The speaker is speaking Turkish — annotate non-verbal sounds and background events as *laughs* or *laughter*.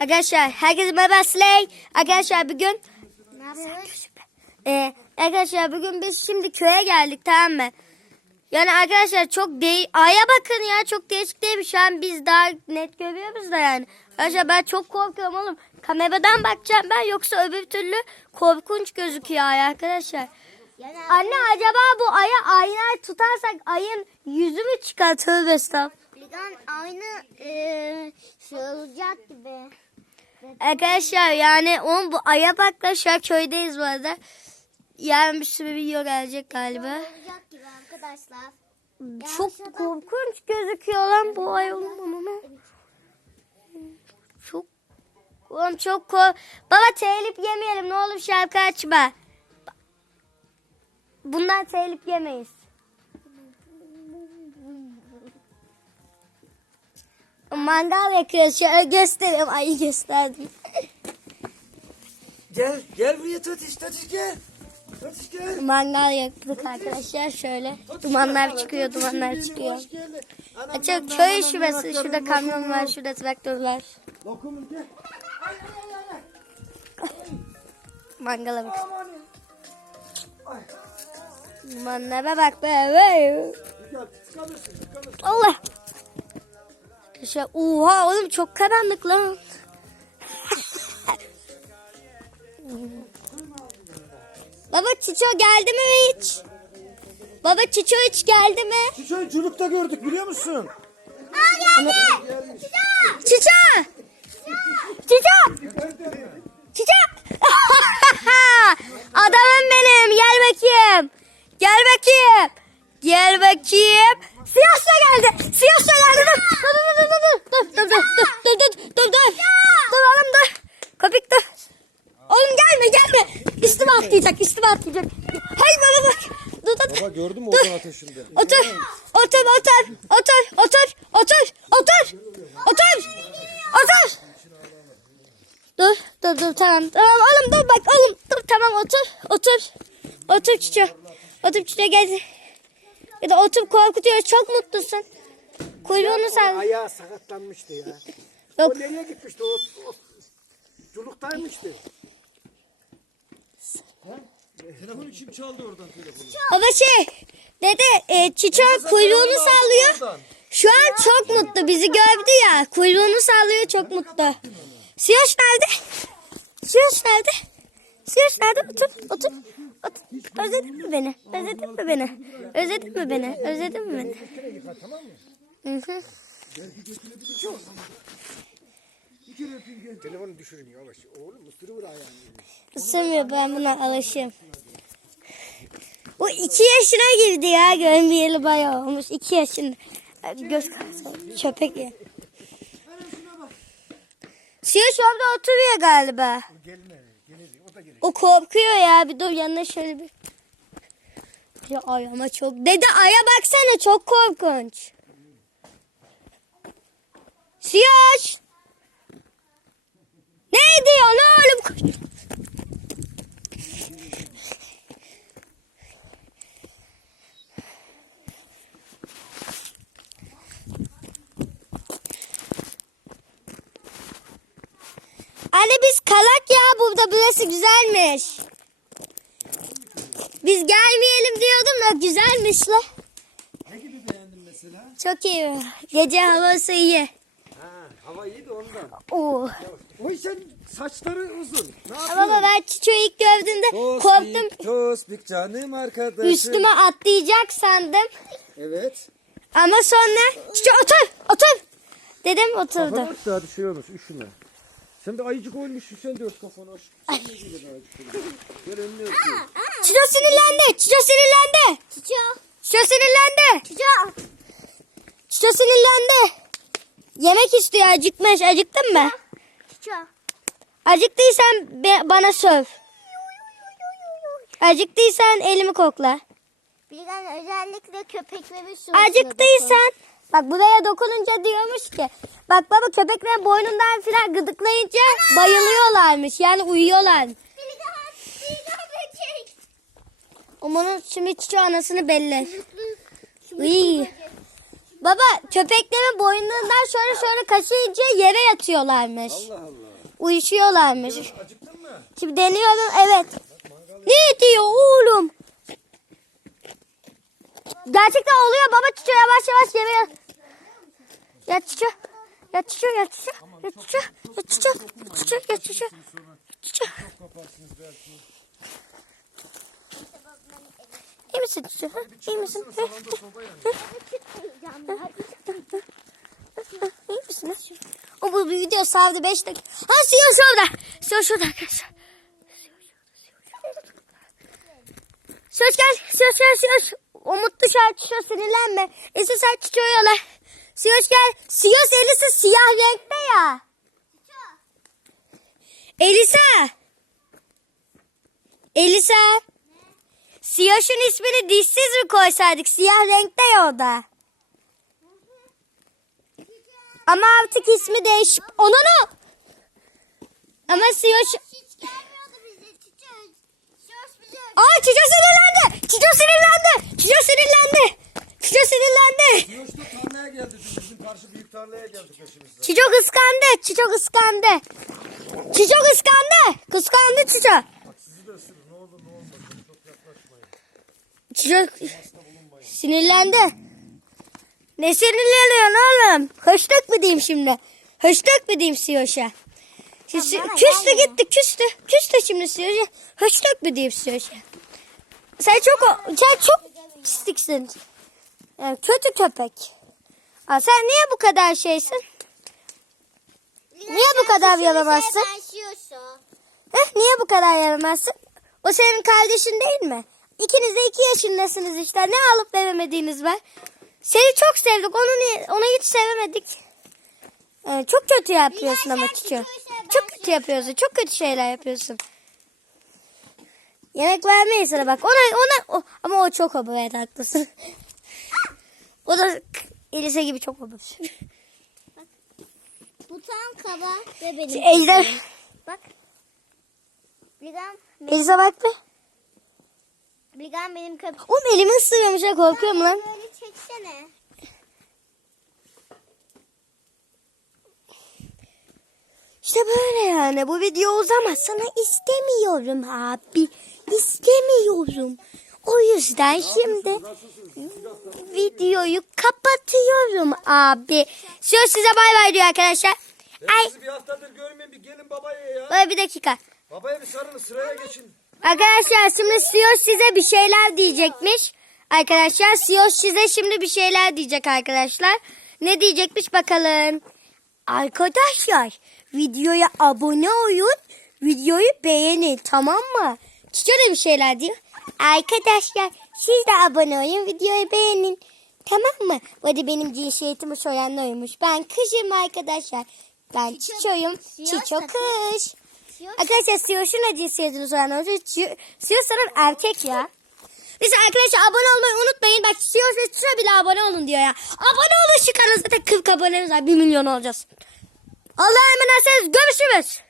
Arkadaşlar herkese merhaba Slay. Arkadaşlar bugün Ne yapıyoruz? e, arkadaşlar bugün biz şimdi köye geldik tamam mı? Yani arkadaşlar çok değil. Aya bakın ya çok değişik değil mi? Şu an biz daha net görüyoruz da yani. Arkadaşlar ben çok korkuyorum oğlum. Kameradan bakacağım ben yoksa öbür türlü korkunç gözüküyor ay arkadaşlar. Yani Anne acaba bu aya ayna tutarsak ayın yüzü mü çıkar? Tövbe estağfurullah. Aynı eee şey olacak gibi. Arkadaşlar yani onun bu aya bakla şu an köydeyiz bu arada. Yarın bir sürü video gelecek galiba. Olacak gibi arkadaşlar. Çok korkunç gözüküyor lan bu ay olmamama. Çok Oğlum çok kork... Baba telip yemeyelim ne olur şarkı açma. Bundan telip yemeyiz. Mangal yakıyoruz. Şöyle göstereyim. Ayı gösterdim. Gel, gel buraya Totiş, Totiş gel. Totiş gel. Mangal yaktık arkadaşlar. Şöyle dumanlar çıkıyor, dumanlar çıkıyor. Açık köy yanaklarım, Şurada kamyon var, şurada traktör var. Lokumum gel. Ay, ay, ay, ay, ay. Mangala bak. Ay, Dumanlara bak be. çıkamıyorsun, çıkamıyorsun. Allah. Arkadaşlar oha oğlum çok karanlık lan. Baba Çiço geldi mi hiç? Baba Çiço hiç geldi mi? Çiçeği çocukta gördük biliyor musun? Çiço! Çiço! Çiço! *laughs* Adamım benim. Gel bakayım. Gel bakayım. Gel bakayım. Siyasla geldi. Siyasla geldi. Dur dur dur dur dur dur dur dur dur dur dur dur dur oğlum dur. Köpek dur. Oğlum gelme gelme. Üstüme atlayacak üstüme atlayacak. Hay baba bak. Dur dur. Baba gördün mü Dur. odun ateşinde? Otur. Otur otur. Otur. Otur. Otur. Otur. Otur. Otur. Dur dur dur tamam. Tamam oğlum dur bak oğlum. Dur tamam otur. Otur. Otur çiçeği. Otur çiçeği gel. Ya da otur korkutuyor. Çok mutlusun. Kuyruğunu sal. Ayağı sakatlanmıştı ya. *laughs* Yok. O nereye gitmişti? O, o culuktaymıştı. Telefonu kim çaldı oradan telefonu? Baba şey. Dede e, çiçeği kuyruğunu sallıyor. Şu an çok mutlu. Bizi gördü ya. Kuyruğunu sallıyor çok mutlu. Siyoş nerede? Siyoş nerede? Siyoş nerede? Otur, otur. Özledin mi beni? Özledin mi beni? Özledin mi beni? Özledin mi beni? Hı hı. Telefonu düşürün yavaş. Oğlum ısırır ayağını. Isırmıyor ben buna alışığım. Bu iki yaşına girdi ya. Görmeyeli bayağı olmuş. İki yaşında. Göz karası. Köpek ya. Siyoş orada oturuyor galiba. Gelme. O korkuyor ya. Bir dur yanına şöyle bir. Ya ay ama çok. Dede aya baksana çok korkunç. Siyoş. Ne diyor ne oğlum? Anne biz kalak ya burada burası güzelmiş. Biz gelmeyelim diyordum da güzelmiş la. Ne gibi beğendin mesela? Çok iyi. Gece havası iyi. Ha, hava iyi de ondan. Oo. Oy sen saçları uzun. Ne yapıyorsun? Baba ben Çiço'yu ilk gördüğümde korktum. Tospik canım arkadaşım. Üstüme atlayacak sandım. Evet. Ama sonra Çiço otur otur. Dedim oturdu. Da hadi şey olmuş üşüme. Sen de ayıcık olmuşsun sen de ört kafanı aç. Sen ne güzel ayıcık olmuşsun. Gel önüne öpeyim. Çiço sinirlendi. Çiço sinirlendi. Çiço. Çiço sinirlendi. Çiço. Çiço sinirlendi. Yemek istiyor acıkmış. Acıktın mı? Çiço. Acıktıysan be- bana söv. Acıktıysan elimi kokla. Bilgan özellikle köpekleri sürüyor. Acıktıysan bak buraya dokununca diyormuş ki bak baba köpeklerin boynundan filan gıdıklayınca bayılıyorlarmış yani uyuyorlar. Umarım şimdi çiçeği anasını belli. İyi. Baba köpeklerin boynundan şöyle şöyle kaşıyınca yere yatıyorlarmış. Allah Allah. Uyuşuyorlarmış. Acıktın mı? Şimdi deniyorum evet. Ne diyor oğlum? Gerçekten oluyor baba çiçeği yavaş yavaş yere yat. Yat çiçeği. Yat çiçeği yat çiçeği. Yat çiçeği. Yat çiçeği. Yat çiçeği. Yat çiçeği. Çiçeği. İyi misin çiçeği? İyi misin? İyi misin? O bu video sardı 5 dakika. Ha Siyo şurada. Siyo şurada arkadaşlar. Söz gel. Söz gel. Söz. O mutlu şarkı şu sinirlenme. Esi sen çıkıyorlar. Söz gel. Siyos elisi siyah renkte ya. Elisa. Elisa. Siyoş'un ismini dişsiz mi koysaydık? Siyah renkte ya o da. Ama artık ismi değişik. Ona ne? Ama Siyoş... Hiç gelmiyordu bize çiçeği. Söz bize. Aa Çiço sinirlendi. Çiço sinirlendi. Çiço sinirlendi. Çiço sinirlendi. Yoş da tarlaya geldi. dün. Bizim karşı büyük tarlaya geldi peşimizden. Çiço kıskandı. Çiço kıskandı. Çiço kıskandı. Kıskandı Çiço. Bak sizi de ısırır. Ne olur ne olmaz. Çok yaklaşmayın. Çiço sinirlendi. Ne sinirleniyorsun oğlum? Hoşluk mu diyeyim şimdi? Hoşluk mu diyeyim Siyoş'a? Küstü gelme. gitti küstü. Küstü şimdi Siyoş'a. Hoşluk mu diyeyim Siyoş'a? Sen çok sen çok pisliksin. Yani kötü köpek. Aa, sen niye bu kadar şeysin? Niye bu kadar? Benziyorsun. Eh, niye bu kadar yaramazsın? O senin kardeşin değil mi? İkiniz de iki yaşındasınız işte. Ne alıp veremediğiniz var? Seni çok sevdik. Onu niye, onu hiç sevemedik. Ee, çok kötü yapıyorsun ama sev, Çok kötü yapıyorsun. Çok kötü şeyler yapıyorsun. Yemek vermeyiz sana bak. Ona ona o, ama o çok obur evet haklısın. *laughs* o da Elise gibi çok obur. Bu tam kaba ve benim. Köpeğim. Bak. Ligam, Elise bak be. Ligam benim köpeğim. Oğlum elimi ısırıyormuş ya korkuyorum lan. Böyle çeksene. İşte böyle yani. Bu video uzamasını istemiyorum abi. İstemiyorum. O yüzden şimdi videoyu kapatıyorum abi. Söz size bay bay diyor arkadaşlar. Ben Ay sizi bir haftadır görmeyeyim. Bir gelin babaya ya. böyle bir dakika. Babaya bir sarılın sıraya geçin. Arkadaşlar şimdi Siyos size bir şeyler diyecekmiş. Arkadaşlar Siyos size şimdi bir şeyler diyecek arkadaşlar. Ne diyecekmiş bakalım. Arkadaşlar videoya abone olun. Videoyu beğenin tamam mı? Da bir şeyler diyor. Arkadaşlar siz de abone olun. Videoyu beğenin. Tamam mı? Bu arada benim cinsiyetimi soranlarmış. Ben kızım arkadaşlar. Ben Çiço'yum. Çiço da. Siyos- Arkadaşlar Siyoş'un da cinsiyetini soran olacak. Siyoş sanırım erkek ya. Neyse arkadaşlar abone olmayı unutmayın. Bak ve Çiço bile abone olun diyor ya. Abone olun şu kanala zaten 40 abonemiz var. 1 milyon olacağız. Allah'a emanet olun. Görüşürüz.